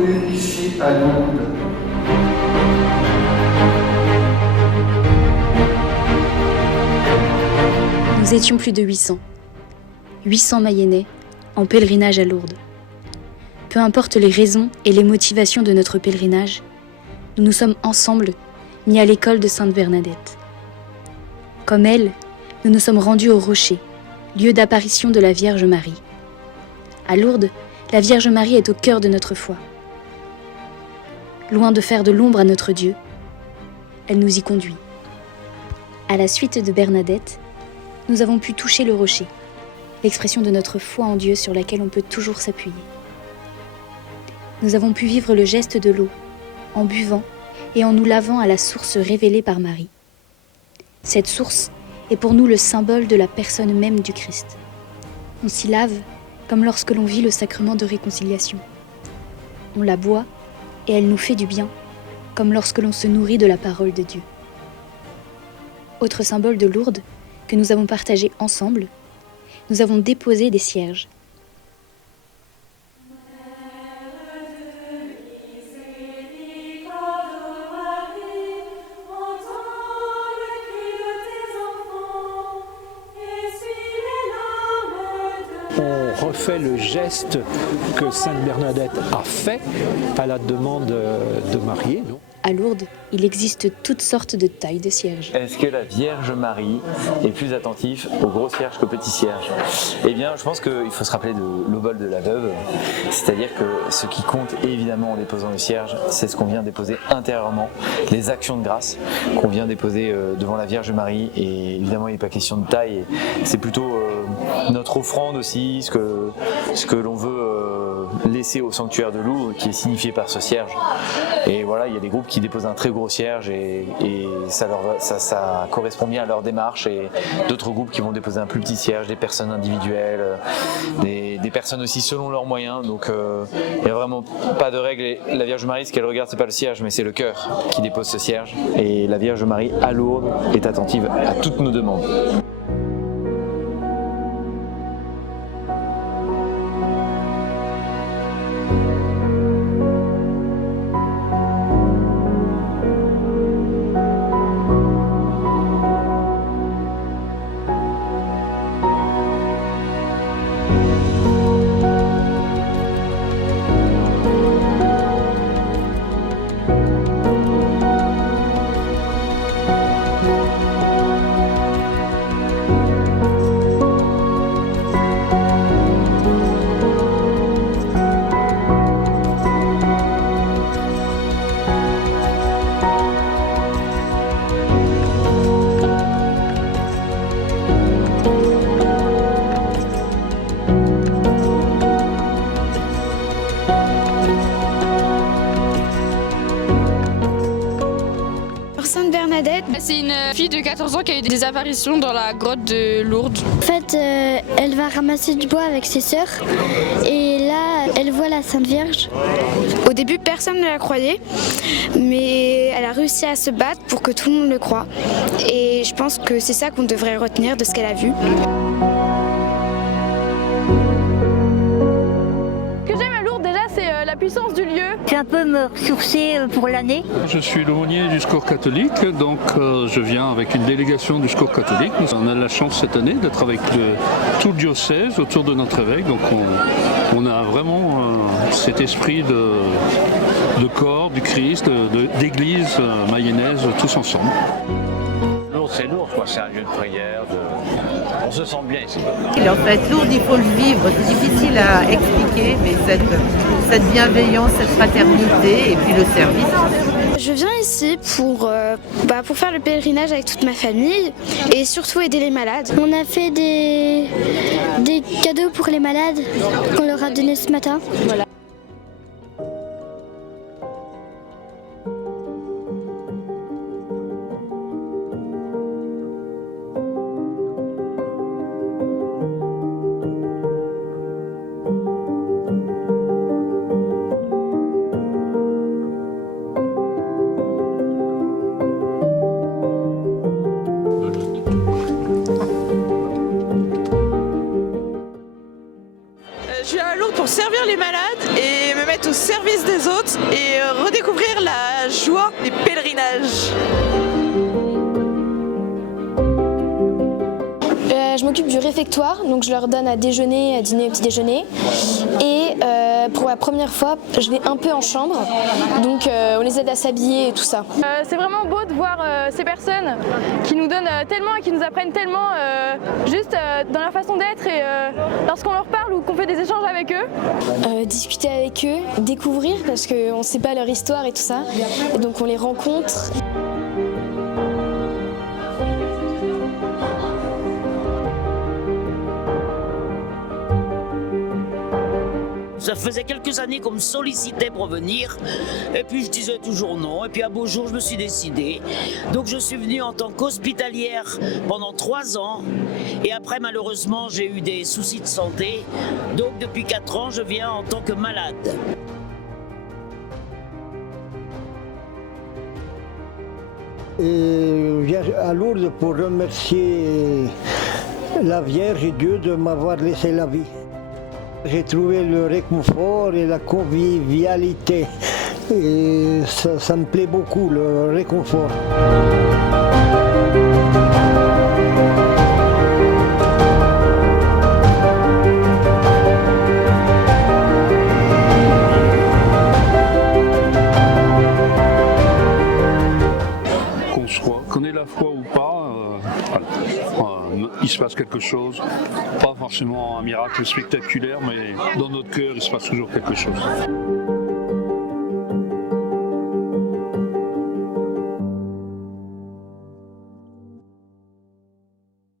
venus ici à Lourdes. Nous étions plus de 800 Mayennais en pèlerinage à Lourdes. Peu importe les raisons et les motivations de notre pèlerinage, nous nous sommes ensemble mis à l'école de Sainte Bernadette. Comme elle, nous nous sommes rendus au rocher, lieu d'apparition de la Vierge Marie. À Lourdes, la Vierge Marie est au cœur de notre foi. Loin de faire de l'ombre à notre Dieu, elle nous y conduit. À la suite de Bernadette, nous avons pu toucher le rocher, l'expression de notre foi en Dieu sur laquelle on peut toujours s'appuyer. Nous avons pu vivre le geste de l'eau, en buvant et en nous lavant à la source révélée par Marie. Cette source est pour nous le symbole de la personne même du Christ. On s'y lave comme lorsque l'on vit le sacrement de réconciliation. On la boit et elle nous fait du bien, comme lorsque l'on se nourrit de la parole de Dieu. Autre symbole de Lourdes que nous avons partagé ensemble, nous avons déposé des cierges. On refait le geste que Sainte Bernadette a fait à la demande de Marie. À Lourdes, il existe toutes sortes de tailles de cierges. Est-ce que la Vierge Marie est plus attentive aux gros cierges qu'aux petits cierges? Eh bien, je pense qu'il faut se rappeler de l'obole de la veuve, c'est-à-dire que ce qui compte évidemment en déposant le cierge, c'est ce qu'on vient déposer intérieurement, les actions de grâce qu'on vient déposer devant la Vierge Marie. Et évidemment, il n'est pas question de taille, c'est plutôt notre offrande aussi, ce que l'on veut laisser au sanctuaire de Lourdes, qui est signifié par ce cierge. Et voilà, il y a des groupes qui déposent un très gros cierge et ça correspond bien à leur démarche, et d'autres groupes qui vont déposer un plus petit cierge, des personnes individuelles, des personnes aussi selon leurs moyens. Donc il n'y a vraiment pas de règle. Et la Vierge Marie, ce qu'elle regarde, c'est pas le cierge, mais c'est le cœur qui dépose ce cierge. Et la Vierge Marie à Lourdes est attentive à toutes nos demandes. Sainte Bernadette, c'est une fille de 14 ans qui a eu des apparitions dans la grotte de Lourdes. En fait, elle va ramasser du bois avec ses sœurs et là, elle voit la Sainte Vierge. Au début, personne ne la croyait, mais elle a réussi à se battre pour que tout le monde le croie. Et je pense que c'est ça qu'on devrait retenir de ce qu'elle a vu. La puissance du lieu. Je viens un peu me ressourcer pour l'année. Je suis l'aumônier du Secours catholique, donc je viens avec une délégation du Secours catholique. On a la chance cette année d'être avec tout le diocèse autour de notre évêque, donc on a vraiment cet esprit de corps du Christ, d'église mayonnaise, tous ensemble. Lourdes, c'est lourd, quoi. C'est un lieu de prière. On se sent bien ici. En fait, Lourdes, il faut le vivre. C'est difficile à expliquer, mais cette bienveillance, cette fraternité et puis le service. Je viens ici pour faire le pèlerinage avec toute ma famille et surtout aider les malades. On a fait des cadeaux pour les malades qu'on leur a donnés ce matin. Voilà. Je suis à Lourdes pour servir les malades et me mettre au service remise des autres et redécouvrir la joie des pèlerinages. Je m'occupe du réfectoire, donc je leur donne à déjeuner, à dîner, petit déjeuner. Et pour la première fois, je vais un peu en chambre, donc on les aide à s'habiller et tout ça. C'est vraiment beau de voir ces personnes qui nous donnent tellement et qui nous apprennent tellement juste dans leur façon d'être et lorsqu'on leur parle ou qu'on fait des échanges avec eux. Discuter avec eux, découvrir parce qu'on ne sait pas leur histoire et tout ça, et donc on les rencontre. Ça faisait quelques années qu'on me sollicitait pour venir, et puis je disais toujours non, et puis un beau jour je me suis décidée. Donc je suis venue en tant qu'hospitalière pendant 3 ans, et après malheureusement j'ai eu des soucis de santé, donc depuis 4 ans je viens en tant que malade. Et je viens à Lourdes pour remercier la Vierge et Dieu de m'avoir laissé la vie. J'ai trouvé le réconfort et la convivialité. Et ça me plaît beaucoup, le réconfort. Qu'on ait la foi ou pas, il se passe quelque chose. Pas forcément un miracle spectaculaire, mais dans notre cœur, il se passe toujours quelque chose.